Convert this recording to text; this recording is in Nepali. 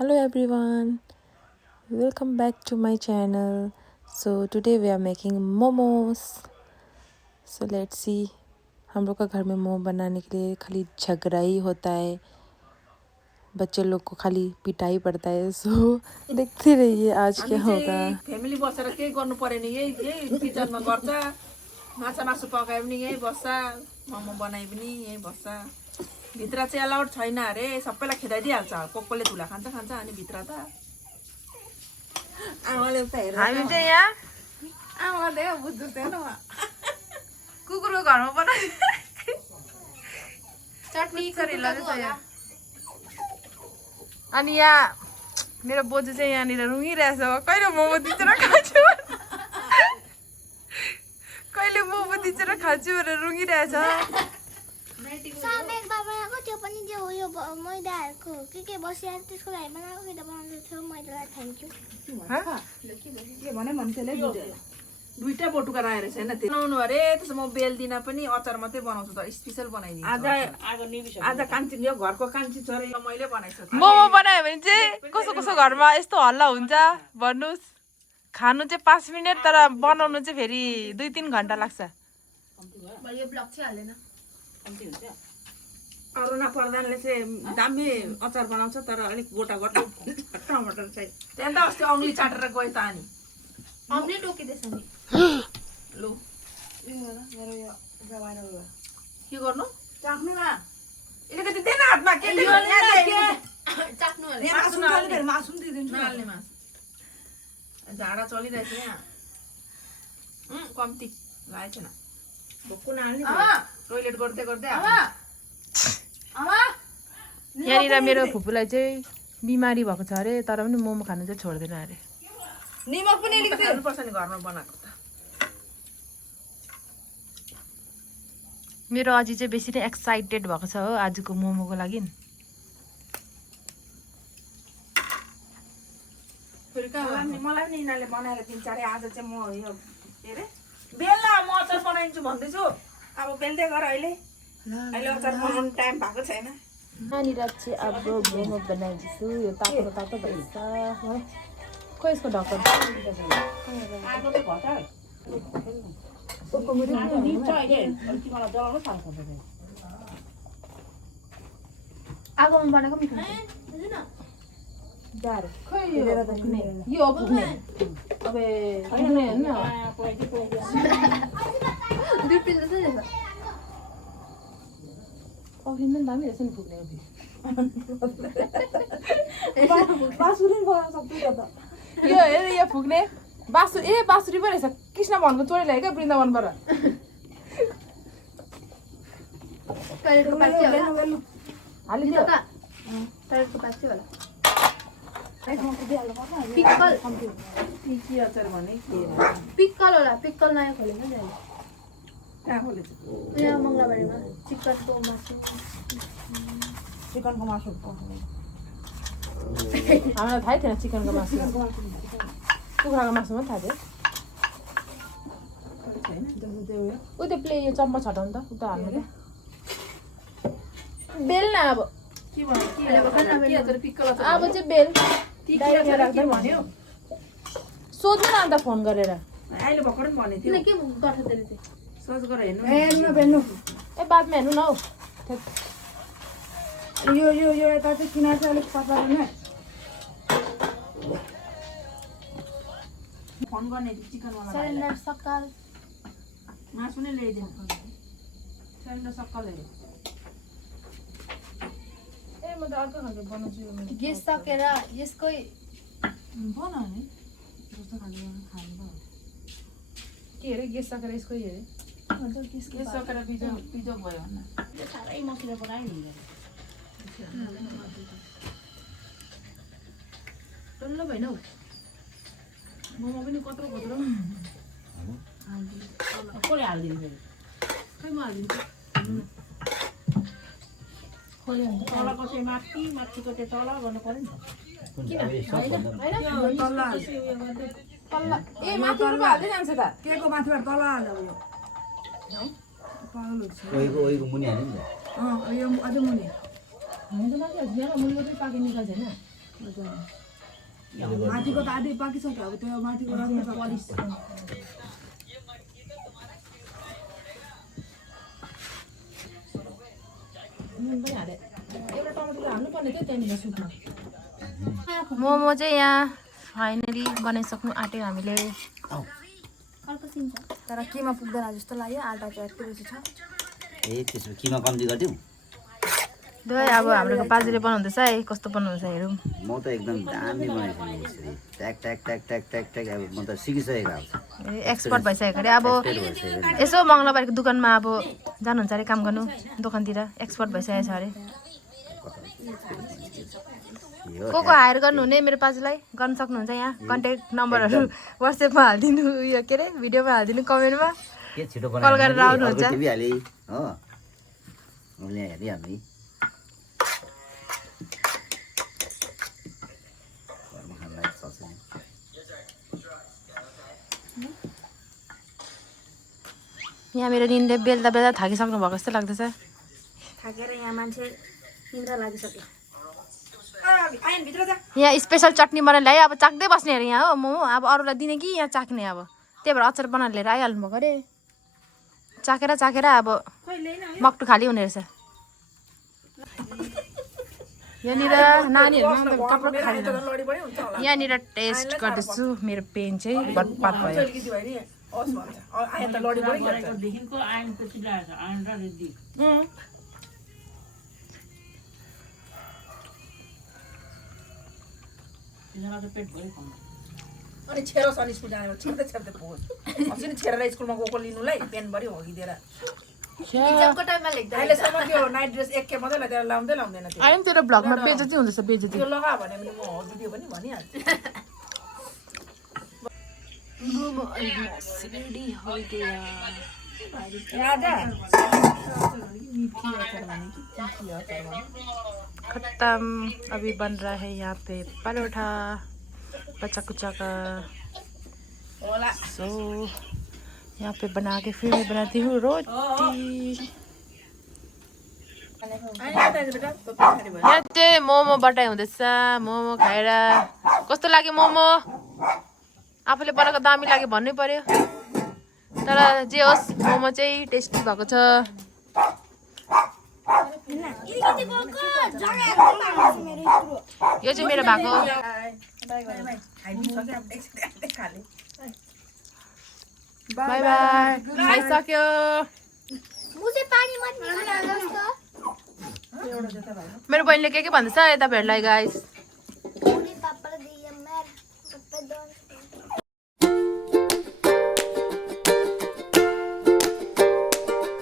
Hello everyone, welcome back to my channel. So today we are making momos. So let's see. हम लोग का घर में मोमो बनाने के लिए खाली झगड़ा ही होता है, बच्चे लोग को खाली पिटाई पड़ता है. सो देखते रहिए आज क्या होगा. फ्यामिली बसेर केही गर्नु पर्यो नि यही किचनमा गर्छ माछा मासु पकाए पनि यही बस्छ मोमो बनाए पनि यही बस्छ भित्र चाहिँ अलाउड छैन अरे सबैलाई खेदाइदिइहाल्छ कोकोले धुला खान्छ अनि भित्र त आमाले त हेर हामी चाहिँ यहाँ आमाले बुझ्छु छैन कुकुरको घरमा बनाए चटनी गरिरहेको छ यहाँ. अनि यहाँ मेरो बोजू चाहिँ यहाँनिर रुँगिरहेछ. कहिले मोमो दिन्छ र खान्छु कहिले मोमो दिन्छ र खान्छु भनेर रुँगिरहेछ. सामेक बनाएको त्यो पनि त्यो उयो मैदाहरूको के बसिरहेको त्यसको लागि बनाएको के त बनाउँदै थियो मैदालाई थ्याङ्क यू के भने त्यसले दुईटा बोटुका राखेर छैन त्यो बनाउनु अरे त्यसो म बेल्दिन पनि अचार मात्रै बनाउँछु त स्पेशल बनाइदिन्छु आज कान्छी यो घरको कान्छी छोरा मैले बनाइसकेँ मोमो बनायो भने चाहिँ कसो कसो घरमा यस्तो हल्ला हुन्छ भन्नुहोस्. खानु चाहिँ 5 मिनट तर बनाउनु चाहिँ फेरि 2-3 घन्टा लाग्छ. यो ब्लग चाहिँ हालेन अरुणा प्रधानले चाहिँ दामी अचार बनाउँछ तर अलिक गोटा गोटा टमाटर चाहिँ त्यहाँ त अस्ति औँली चाटेर गयो त अनि हमले टोकिँदैछ नि लु के गर्नु चाख्नु न अलिकति दे न हातमा के चाख्नु मासु दिइदिन्छु हाल्ने मासु झाडा चलिरहेछ यहाँ कम्ती लागेको छैन भोक्कु नहाल्ने टोइलेट गर्दै गर्दै यहाँनिर मेरो फुपूलाई चाहिँ बिमारी भएको छ अरे तर पनि मोमो खानु चाहिँ छोड्दैन अरे. निमक पनि अलिकति हेर्नुपर्छ नि घरमा बनाएको त मेरो अझै चाहिँ बेसी नै एक्साइटेड भएको छ हो आजको मोमोको लागि. मलाई पनि यिनीहरूले बनाएर दिन्छ अरे आज चाहिँ म यो के अरे बेल्ला म अचार बनाइदिन्छु भन्दैछु अब बेल्दै गर अहिले अचार बनाउनु टाइम भएको छैन. यहाँनिर चाहिँ अब मोमो बनाइदिन्छु. यो तातो तातो भएछ. खोइ यसको ढक्कन आगोमा बनाएको मिठो यो पुग्ने अब पुग्ने होइन दुई पिस जस्तो रहेछ पक्रिँदा पनि दामी रहेछ नि पुग्ने. यो हेर यो पुग्ने बाँसुरी पो रहेछ. कृष्ण भनको चोरी ल्यायो क्या वृन्दावनबाट. टोइलेटको पास चाहिँ होला हालिदियो टोइलेटको पास चाहिँ होला के अचार भने के पिक्कल होला पिक्कल नयाँ खोलेको नि अहिले कहाँ खोलेछ यहाँ मङ्गलबारीमा चिकनको मासु चिकनको मासु हामीलाई थाहै थिएन चिकनको मासु कुखुराको मासु पनि थाहा थियो. उ त्यो प्ले यो चम्मच हटाउनु त उता हाल्नु त बेल न अब के भन्यो पिक्कल अचार अब चाहिँ बेल के भन्यो सोध्नु न अन्त फोन गरेर. अहिले भर्खर पनि भनेको थियो किन के गर्छ त्यसले चाहिँ सर्च गरेर हेर्नु ए बादमा हेर्नु न हौ. यो यता चाहिँ किनार चाहिँ अलिक पत्ला गर्ने फोन गर्ने चिकनवाला सिलिन्डर सक्कल मासु नै ल्याइदिनु सिलिन्डर सक्कल हेऱ्यो ए म त अर्को खालको बनाउँछु यो मैले. ग्यास सकेर यसकै बनाउने जस्तो खाले खानु के अरे ग्यास सकेर यसको अरे के सकेर पिजो भयो भन्न साह्रै मसिलो बनाइदिन्छ डल्लो भएन हौ मोमो पनि कत्रो कसले हालिदिनु खै म हालिदिन्छु. तलको चाहिँ माथिको चाहिँ तल गर्नु पर्यो नि तल्ला ए माथिबाट पो हाल्दै जान्छ त. के को माथिबाट तल हाल्दा ओइको मुनि हाल्यो नि त यो अझ मुनि हामी त माथि हाल्छ यहाँ मुनि मात्रै पाकेर निकाल्छ होइन माथिको त आधी पाकिसक्यो अब त्यो माथिको राम्रो छ पलिस नुन पनि हाले एउटा टमाटर हाल्नुपर्ने थियो त्यहाँनिर सुपमा मोमो चाहिँ यहाँ फाइनली बनाइसक्नु आँट्यो हामीले। अर्को सिन छ तर केमा पुग्दैन जस्तो लाग्यो, आटा चाहिँ यति बेसी छ। ए त्यसो किमा कम्ती गरिदिउँ। ल अब हाम्रो बाजुले बनाउँदैछ है, कस्तो बनाउँछ हेरौँ। म त एकदम दामी बनाइसकेँ यसरी ट्याक ट्याक ट्याक ट्याक ट्याक ट्याक अब म त सिकिसकेको अब एक्सपर्ट भइसक्यो अरे। अब यसो मङ्गलबारको दोकानमा अब जानुहुन्छ अरे काम गर्नु दोकानतिर, एक्सपर्ट भइसकेको छ अरे। को हायर गर्नुहुने मेरो पाजुलाई गर्न सक्नुहुन्छ, यहाँ कन्ट्याक्ट नम्बरहरू वाट्सएपमा हालिदिनु, उयो के अरे भिडियोमा हालिदिनु, कमेन्टमा के छिटो कल गरेर आउनुहुन्छ। टिपिहालेँ हो मैले हेरिहाल्नु यहाँ मेरो निनले बेल्दा बेल्दा थाकिसक्नु भएको जस्तो लाग्दैछ। थाकेर यहाँ मान्छे निन्द्रा लागिसक्यो। यहाँ स्पेसल चटनी बनाएर ल्यायो, अब चाख्दै बस्ने अरे यहाँ हो मोमो। अब अरूलाई दिने कि यहाँ चाख्ने, अब त्यही भएर अचार बनाएर लिएर आइहाल्नु भएको अरे। चाखेर चाखेर अब मक्टु खाली हुने रहेछ। यहाँनिर नानीहरू यहाँनिर टेस्ट गर्दैछु। मेरो पेन चाहिँ बटपात भयो। अनि छेरो सन स्कुल जाने छिर्दै छिर्दै पुगोस् अस्ति नि छेरेर स्कुलमा गएको लिनुलाई पेनभरि होगिदिएर इक्जामको टाइममा लेख्दा अहिलेसम्म त्यो नाइट ड्रेस एक खेप मात्रै लगाएर लाउँदैन त्यो आइम तेरो ब्लगमा बेइज्जती हुँदैछ, बेइज्जती। त्यो लगा भने पनि म होगिदियो पनि भनिहाल्छु राजा खत्म। अभी बन रहा है यहाँ पे परोठा बच्चा कुचा का। सो यहाँ पे बना के फिर मैं बनाती हूँ रोटी। यहाँ चाहिँ मोमो बटाइ हुँदैछ। मोमो खाएर कस्तो लाग्यो मोमो? आफूले बनाएको दामी लाग्यो भन्नै पर्यो। तर जे होस् मोमो चाहिँ टेस्टी भएको छ। यो चाहिँ मेरो भएको। Bye bye. खाइसक्यो। मेरो बहिनीले के भन्दैछ यता भेट्लाई गाइस।